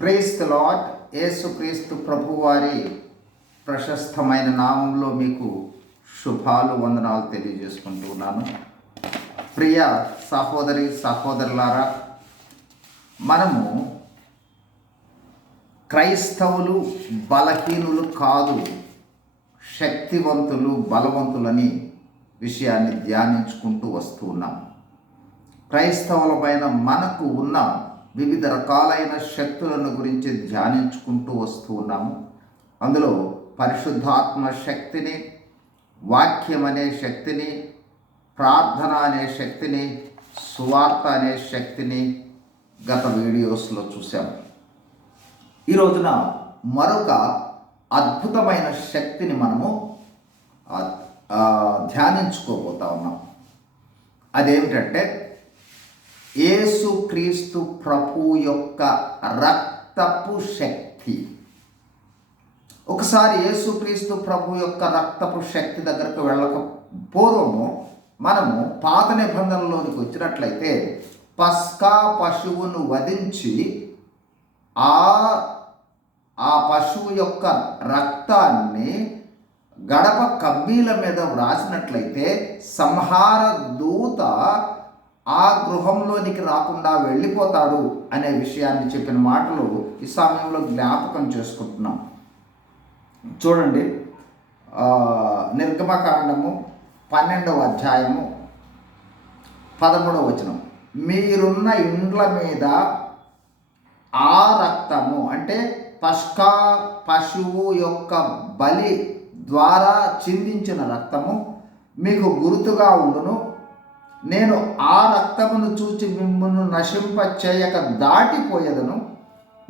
క్రీస్తు లాట్ యేసుక్రీస్తు ప్రభువారి ప్రశస్తమైన నామంలో మీకు శుభాలు వందనాలు తెలియజేసుకుంటూ ఉన్నాను. ప్రియ సహోదరి సహోదరులారా మనము క్రైస్తవులు బలహీనులు కాదు శక్తివంతులు బలవంతులని విషయాన్ని ధ్యానించుకుంటూ వస్తూ ఉన్నాం. క్రైస్తవులమైన మనకు ఉన్న వివిధ రకాలైన శక్తులను గురించి ధ్యానించుకుంటూ వస్తూ ఉన్నాము. అందులో పరిశుద్ధాత్మ శక్తిని వాక్యం అనే శక్తిని ప్రార్థన అనే శక్తిని సువార్త అనే శక్తిని గత వీడియోస్లో చూసాము ఈ రోజున మరొక అద్భుతమైన శక్తిని మనము ధ్యానించుకోబోతా ఉన్నాం. అదేమిటంటే యేసుక్రీస్తు ప్రభు యొక్క రక్తపు శక్తి. ఒకసారి యేసుక్రీస్తు ప్రభు యొక్క రక్తపు శక్తి దగ్గరకు వెళ్ళక పూర్వము మనము పాత నిబంధనలోనికి వచ్చినట్లయితే పస్కా పశువును వధించి ఆ ఆ పశువు యొక్క రక్తాన్ని గడప కబ్బీల మీద వ్రాసినట్లయితే సంహార దూత ఆ గృహంలోనికి రాకుండా వెళ్ళిపోతాడు అనే విషయాన్ని చెప్పిన మాటలు ఈ సమయంలో జ్ఞాపకం చేసుకుంటున్నాం. చూడండి నిర్గమకాండము పన్నెండవ అధ్యాయము పదమూడవ వచనం. మీరున్న ఇండ్ల మీద ఆ రక్తము అంటే పష్కా పశువు యొక్క బలి ద్వారా చిందించిన రక్తము మీకు గుర్తుగా ఉండును. నేను ఆ రక్తమును చూచి మిమ్మను నశింప చేయక దాటిపోయేదను.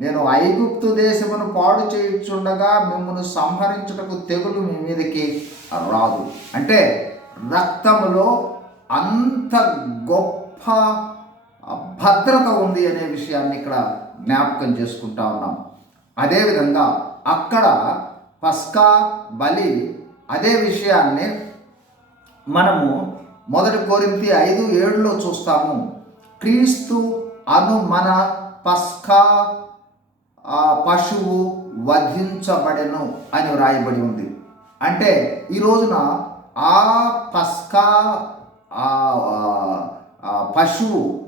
నేను ఐగుప్తు దేశమును పాడు చేయుచుండగా మిమ్మను సంహరించుటకు తెగులు మీ మీదకి రాదు. అంటే రక్తములో అంత గొప్ప భద్రత ఉంది అనే విషయాన్ని ఇక్కడ జ్ఞాపకం చేసుకుంటా ఉన్నాం. అదేవిధంగా అక్కడ పస్కా బలి అదే విషయాన్ని మనము మొదటి కోరింతి ఐదు ఏడులో చూస్తాము. క్రీస్తు అను మన పస్కా ఆ, పశువు వధించబడెను అని వ్రాయబడి ఉంది. అంటే ఈ రోజున ఆ పస్కా ఆ, పశువు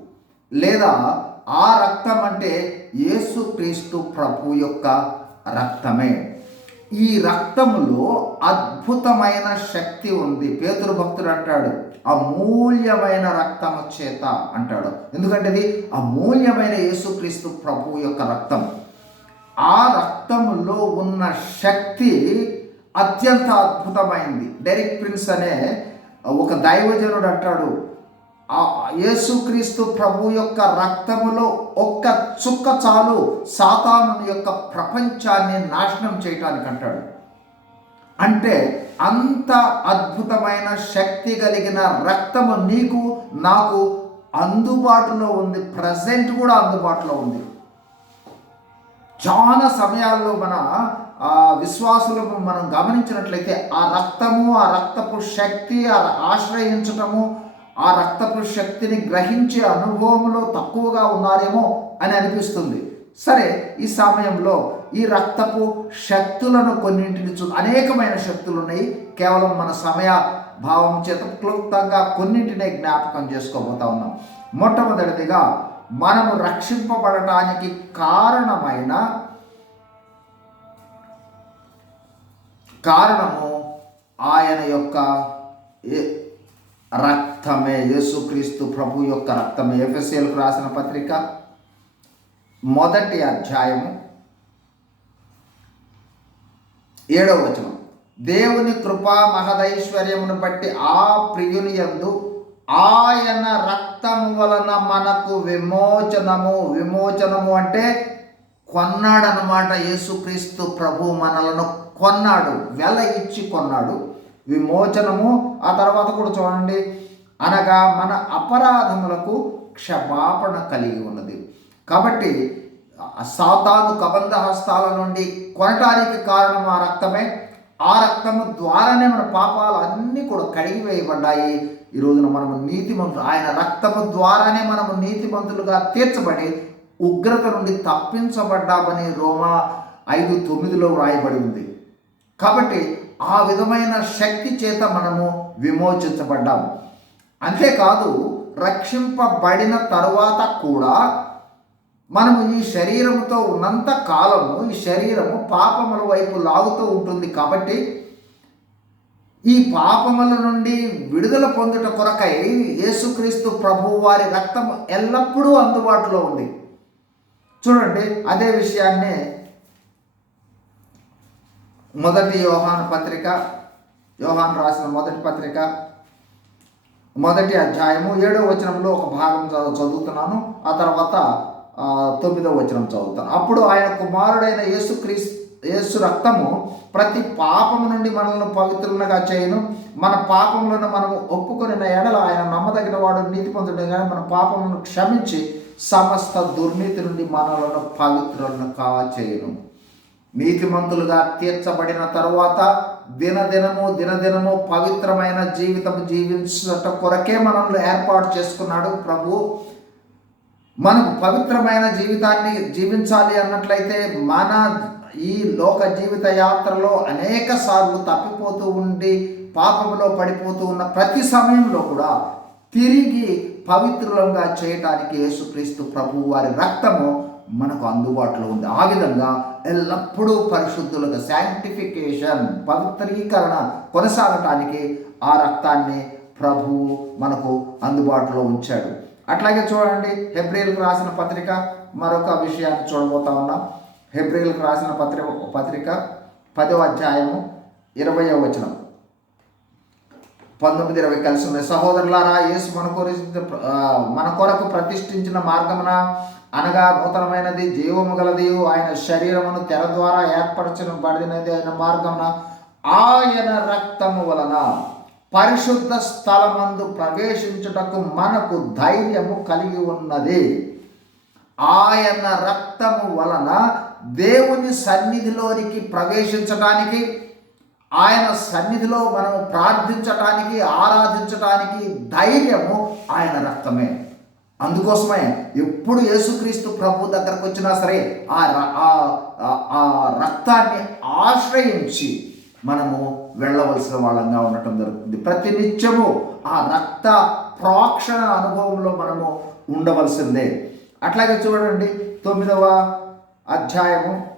లేదా ఆ రక్తం అంటే యేసుక్రీస్తు ప్రభు యొక్క రక్తమే. ఈ రక్తములో అద్భుతమైన శక్తి ఉంది. పేతురు భక్తుడు అంటాడు అమూల్యమైన రక్తము చేత అంటాడు. ఎందుకంటే ఇది అమూల్యమైన యేసుక్రీస్తు ప్రభు యొక్క రక్తం. ఆ రక్తములో ఉన్న శక్తి అత్యంత అద్భుతమైంది. డెరిక్ ప్రిన్స్ అనే ఒక దైవజనుడు అంటాడు యేసుక్రీస్తు ప్రభు యొక్క రక్తములో ఒక్క చుక్క చాలు సాతాను యొక్క ప్రపంచాన్ని నాశనం చేయటానికి అంటాడు అంటే అంత అద్భుతమైన శక్తి కలిగిన రక్తము నీకు నాకు అందుబాటులో ఉంది ప్రజెంట్ కూడా అందుబాటులో ఉంది. చాలా సమయాల్లో మన విశ్వాసులను మనం గమనించినట్లయితే ఆ రక్తము ఆ రక్తపు శక్తి ఆశ్రయించటము ఆ రక్తపు శక్తిని గ్రహించే అనుభవంలో తక్కువగా ఉన్నారేమో అని అనిపిస్తుంది. సరే ఈ సమయంలో ఈ రక్తపు శక్తులను కొన్నింటిని చూ అనేకమైన శక్తులు ఉన్నాయి కేవలం మన సమయ భావం చేత క్లుప్తంగా కొన్నింటినే జ్ఞాపకం చేసుకోబోతా ఉన్నాం. మొట్టమొదటిదిగా మనము రక్షింపబడటానికి కారణమైన కారణము ఆయన యొక్క ఏ- రక్తమే యేసుక్రీస్తు ప్రభు యొక్క రక్తమే. ఎఫ్ఎస్ఎల్కు రాసిన పత్రిక మొదటి అధ్యాయము ఏడవ వచనం. దేవుని కృపా మహదైశ్వర్యమును బట్టి ఆ ప్రియుని యందు ఆయన రక్తం వలన మనకు విమోచనము. విమోచనము అంటే కొన్నాడనమాట యేసుక్రీస్తు ప్రభు మనలను కొన్నాడు వెల ఇచ్చి కొన్నాడు. విమోచనము. ఆ తర్వాత కూడా చూడండి. అనగా మన అపరాధములకు క్షమాపణ కలిగి ఉన్నది. కాబట్టి సాతాను కబంధ హస్తాల నుండి కొనటానికి కారణం ఆ రక్తమే. ఆ రక్తము ద్వారానే మన పాపాలు అన్నీ కూడా కడిగి వేయబడ్డాయి ఈ రోజున మనము నీతిమంతులు ఆయన రక్తము ద్వారానే మనము నీతిమంతులుగా తీర్చబడి ఉగ్రత నుండి తప్పించబడ్డామని రోమా ఐదు తొమ్మిదిలో వ్రాయబడి ఉంది. కాబట్టి ఆ విధమైన శక్తి చేత మనము విమోచించబడ్డాము. అంతేకాదు రక్షింపబడిన తరువాత కూడా మనము ఈ శరీరంతో ఉన్నంత కాలము ఈ శరీరము పాపముల వైపు లాగుతూ ఉంటుంది కాబట్టి ఈ పాపముల నుండి విడుదల పొందుట కొరకై యేసుక్రీస్తు ప్రభు వారి రక్తం ఎల్లప్పుడూ అందుబాటులో ఉంది. చూడండి అదే విషయాన్నే మొదటి యోహాను పత్రిక యోహాన్ రాసిన మొదటి పత్రిక మొదటి అధ్యాయము ఏడో వచనంలో ఒక భాగం చదువుతున్నాను ఆ తర్వాత తొమ్మిదవ తొమ్మిదో వచనం చదువుతాను. అప్పుడు ఆయన కుమారుడైన యేసు క్రీస్ యేసు రక్తము ప్రతి పాపము నుండి మనల్ని పవిత్రులుగా చేయను. మన పాపములను మనము ఒప్పుకొనిన ఎడల ఆయన నమ్మదగిన వాడు నీతి పొందుడు కానీ మన పాపములను క్షమించి సమస్త దుర్నీతి నుండి మనలను పవిత్రులను కాచేయను. నీతిమంతులుగా తీర్చబడిన తరువాత దినదినము దినదినము పవిత్రమైన జీవితం జీవించట కొరకే మనల్ని ఏర్పాటు చేసుకున్నాడు ప్రభు. మనకు పవిత్రమైన జీవితాన్ని జీవించాలి అన్నట్లయితే మన ఈ లోక జీవిత యాత్రలో అనేక సార్లు తప్పిపోతూ ఉండి పాపంలో పడిపోతూ ఉన్న ప్రతి సమయంలో కూడా తిరిగి పవిత్రులంగా చేయటానికి యేసుక్రీస్తు ప్రభు వారి రక్తము మనకు అందుబాటులో ఉంది. ఆ విధంగా ఎల్లప్పుడూ పరిశుద్ధులకు శాంటిఫికేషన్ పవిత్రీకరణ కొనసాగటానికి ఆ రక్తాన్ని ప్రభువు మనకు అందుబాటులో ఉంచాడు. అట్లాగే చూడండి హెబ్రిల్కి రాసిన పత్రిక మరొక విషయాన్ని చూడబోతా ఉన్నాం. హెబ్రిల్కి రాసిన పత్రిక పత్రిక పదో అధ్యాయము ఇరవయో వచనం. పంతొమ్మిది ఇరవై కలిసి ఉన్నాయి. సహోదరులారా యేసు మన కొరకు మన కొరకు ప్రతిష్ఠించిన మార్గమున అనగా నూతనమైనది జీవము గలది ఆయన శరీరమును తెర ద్వారా ఏర్పరచడం పడినది అయిన మార్గమున ఆయన రక్తము వలన పరిశుద్ధ స్థలమందు ప్రవేశించుటకు మనకు ధైర్యము కలిగి ఉన్నది. ఆయన రక్తము వలన దేవుని సన్నిధిలోనికి ప్రవేశించడానికి ఆయన సన్నిధిలో మనం ప్రార్థించటానికి ఆరాధించటానికి ధైర్యము ఆయన రక్తమే. అందుకోసమే ఎప్పుడు యేసుక్రీస్తు ప్రభు దగ్గరకు వచ్చినా సరే ఆ ర- ఆ- ఆ- ఆ రక్తాన్ని ఆశ్రయించి మనము వెళ్ళవలసిన వాళ్ళంగా ఉండటం జరుగుతుంది. ప్రతి నిత్యము ఆ రక్త ప్రోక్షణ అనుభవంలో మనము ఉండవలసిందే. అట్లాగే చూడండి తొమ్మిదవ అధ్యాయము.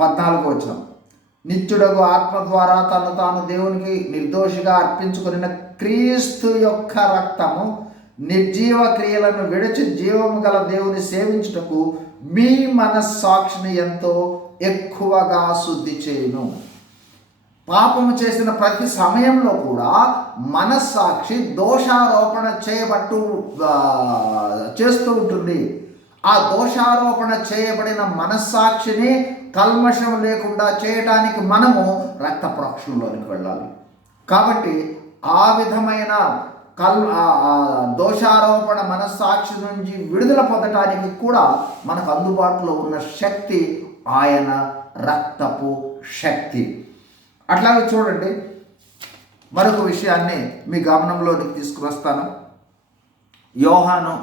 పద్నాలుగు వచ్చిన నిత్యుడకు ఆత్మ ద్వారా తను తాను దేవునికి నిర్దోషిగా అర్పించుకున్న క్రీస్తు యొక్క రక్తము నిర్జీవ క్రియలను విడిచి జీవము గల దేవుని సేవించుటకు మీ మనస్సాక్షిని ఎంతో ఎక్కువగా శుద్ధి చేయను. పాపము చేసిన ప్రతి సమయంలో కూడా మనస్సాక్షి దోషారోపణ చేయబట్టు చేస్తూ ఉంటుంది. ఆ దోషారోపణ చేయబడిన మనస్సాక్షిని కల్మషం లేకుండా చేయడానికి మనము రక్త ప్రోక్షణలోనికి వెళ్ళాలి. కాబట్టి ఆ విధమైన కల్ దోషారోపణ మనస్సాక్షి నుంచి విడుదల పొందటానికి కూడా మనకు అందుబాటులో ఉన్న శక్తి ఆయన రక్తపు శక్తి. అట్లాగే చూడండి మరొక విషయాన్ని మీ గమనంలోనికి తీసుకువస్తాను. యోహాను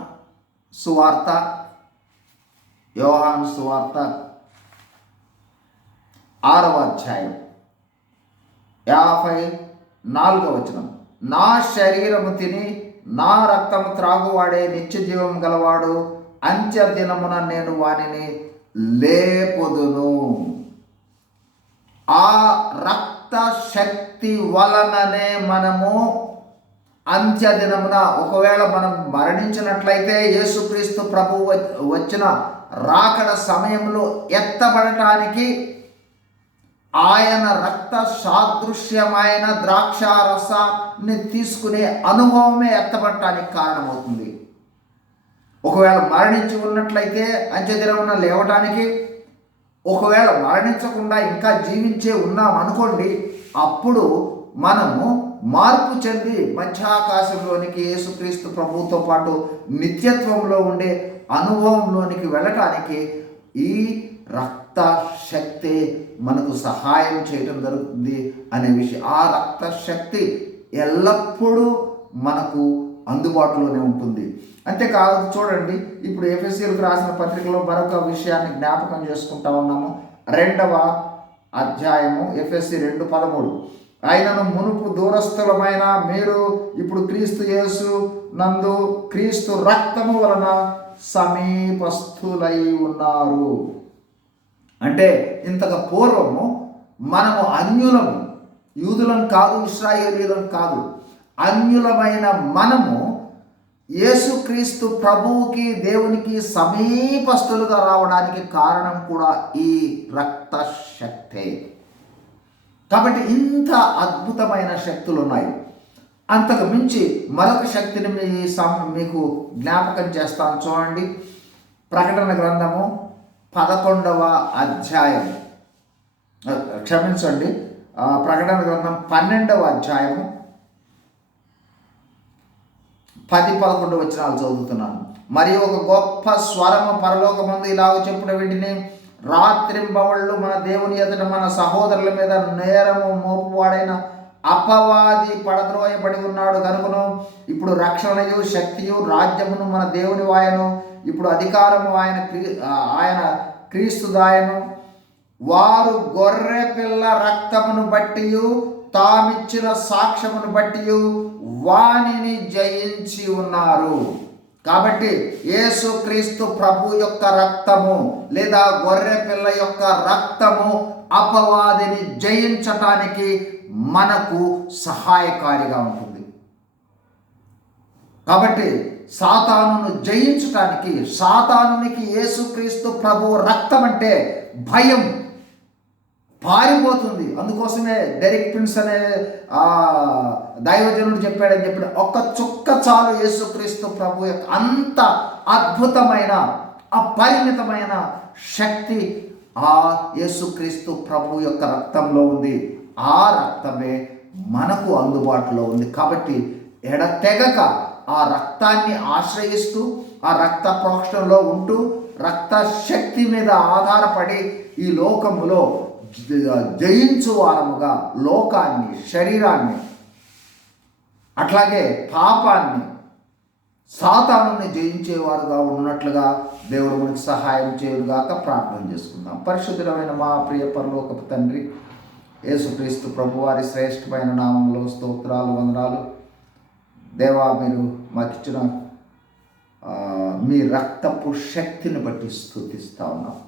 సువార్త యోహాను సువార్త ఆరవ అధ్యాయం. యాభై నాలుగవ వచనం. నా శరీరము తిని నా రక్తము త్రాగువాడే నిత్య జీవం గలవాడు అంత్య దినమున నేను వానిని లేపుదును. ఆ రక్త శక్తి వలననే మనము అంత్య దినమున ఒకవేళ మనం మరణించినట్లయితే యేసుక్రీస్తు ప్రభు వచ్చిన రాకడ సమయంలో ఎత్తబడటానికి ఆయన రక్త సాదృశ్యమైన ద్రాక్షారసాన్ని తీసుకునే అనుభవమే ఎత్తబడటానికి కారణమవుతుంది. ఒకవేళ మరణించి ఉన్నట్లయితే అంత్యదినమున లేవటానికి ఒకవేళ మరణించకుండా ఇంకా జీవించే ఉన్నాం అనుకోండి అప్పుడు మనము మార్పు చెంది మధ్యాకాశంలోనికి యేసుక్రీస్తు ప్రభుతో పాటు నిత్యత్వంలో ఉండే అనుభవంలోనికి వెళ్ళటానికి ఈ రక్త శక్తి మనకు సహాయం చేయటం జరుగుతుంది అనే విషయం. ఆ రక్త శక్తి ఎల్లప్పుడూ మనకు అందుబాటులోనే ఉంటుంది. అంతేకాదు చూడండి ఇప్పుడు ఎఫ్ఎస్సీలకు రాసిన పత్రికలో మరొక విషయాన్ని జ్ఞాపకం చేసుకుంటా ఉన్నాము. రెండవ అధ్యాయము ఎఫ్ఎస్సి రెండు పదమూడు. ఆయనను మునుపు దూరస్థులమైన మీరు ఇప్పుడు క్రీస్తు యేసు నందు క్రీస్తు రక్తము వలన సమీపస్థులై ఉన్నారు. అంటే ఇంతకు పూర్వము మనము అన్యులము యూదులం కాదు ఇస్రాయేలీలం కాదు అన్యులమైన మనము యేసుక్రీస్తు ప్రభువుకి దేవునికి సమీపస్తులుగా రావడానికి కారణం కూడా ఈ రక్త శక్తే కాబట్టి ఇంత అద్భుతమైన శక్తులు ఉన్నాయి అంతకు మించి మరొక శక్తిని మీ సం- మీకు జ్ఞాపకం చేస్తాను. చూడండి ప్రకటన గ్రంథము పదకొండవ అధ్యాయం. క్షమించండి. ప్రకటన గ్రంథం పన్నెండవ అధ్యాయము. పది పదకొండు వచనాలు చదువుతున్నాను. మరి ఒక గొప్ప స్వరము పరలోకమందు ఇలాగ చెప్పుడు వీటిని రాత్రింబవళ్ళు మన దేవుని ఎదుట మన సహోదరుల మీద నేరము మోపువాడైన అపవాది పడద్రోయబడి ఉన్నాడు. కనుకను ఇప్పుడు రక్షణయు శక్తియు రాజ్యమును మన దేవుని వాయను ఇప్పుడు అధికారము ఆయన క్రీ ఆయన క్రీస్తుదాయను వారు గొర్రె పిల్ల రక్తమును బట్టి తామిచ్చిన సాక్ష్యమును బట్టి వానిని జయించి ఉన్నారు. కాబట్టి యేసుక్రీస్తు ప్రభు యొక్క రక్తము లేదా గొర్రె పిల్ల యొక్క రక్తము అపవాదిని జయించటానికి మనకు సహాయకారిగా ఉంటుంది. కాబట్టి సాతానును జయించటానికి సాతానునికి యేసుక్రీస్తు ప్రభు రక్తం అంటే భయం. పారిపోతుంది. అందుకోసమే డెరిక్ ప్రిన్స్ అనే దైవజనుడు చెప్పాడని చెప్పిన ఒక్క చుక్క చాలు యేసుక్రీస్తు ప్రభు యొక్క అంత అద్భుతమైన అపరిమితమైన శక్తి ఆ యేసుక్రీస్తు ప్రభు యొక్క రక్తంలో ఉంది. ఆ రక్తమే మనకు అందుబాటులో ఉంది. కాబట్టి ఎడతెగక ఆ రక్తాన్ని ఆశ్రయిస్తూ ఆ రక్త ప్రోక్షణలో ఉంటూ రక్త శక్తి మీద ఆధారపడి ఈ లోకములో జయించు వారముగా లోకాన్ని శరీరాన్ని అట్లాగే పాపాన్ని సాతానుని జయించేవారుగా ఉన్నట్లుగా దేవుడు మనకి సహాయం చేయుగాక ప్రార్థన చేసుకుందాం. పరిశుద్ధమైన మా ప్రియ పరలోకపు తండ్రి యేసుక్రీస్తు ప్రభువారి శ్రేష్టమైన నామంలో స్తోత్రాలు వందనాలు. దేవా మీరు మాకు ఇచ్చిన మీ రక్తపు శక్తిని బట్టి స్థుతిస్తా ఉన్నాం.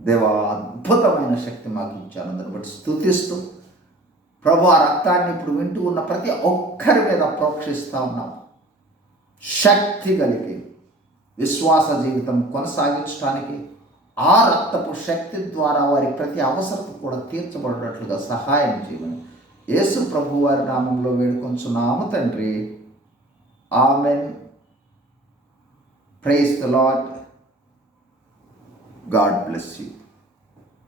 దేవా అద్భుతమైన శక్తి మాకు ఇచ్చారు. బట్టి స్థుతిస్తూ ప్రభు ఆ రక్తాన్ని ఇప్పుడు వింటూ ఉన్న ప్రతి ఒక్కరి మీద ప్రోక్షిస్తూ ఉన్నాం. శక్తి కలిగి విశ్వాస జీవితం కొనసాగించడానికి ఆ రక్తపు శక్తి ద్వారా వారి ప్రతి అవసరం కూడా తీర్చబడినట్లుగా సహాయం చేయమని యేసు ప్రభు వారి నామంలో వేడుకొంచున్నాము తండ్రి. Amen. Praise the Lord God bless you.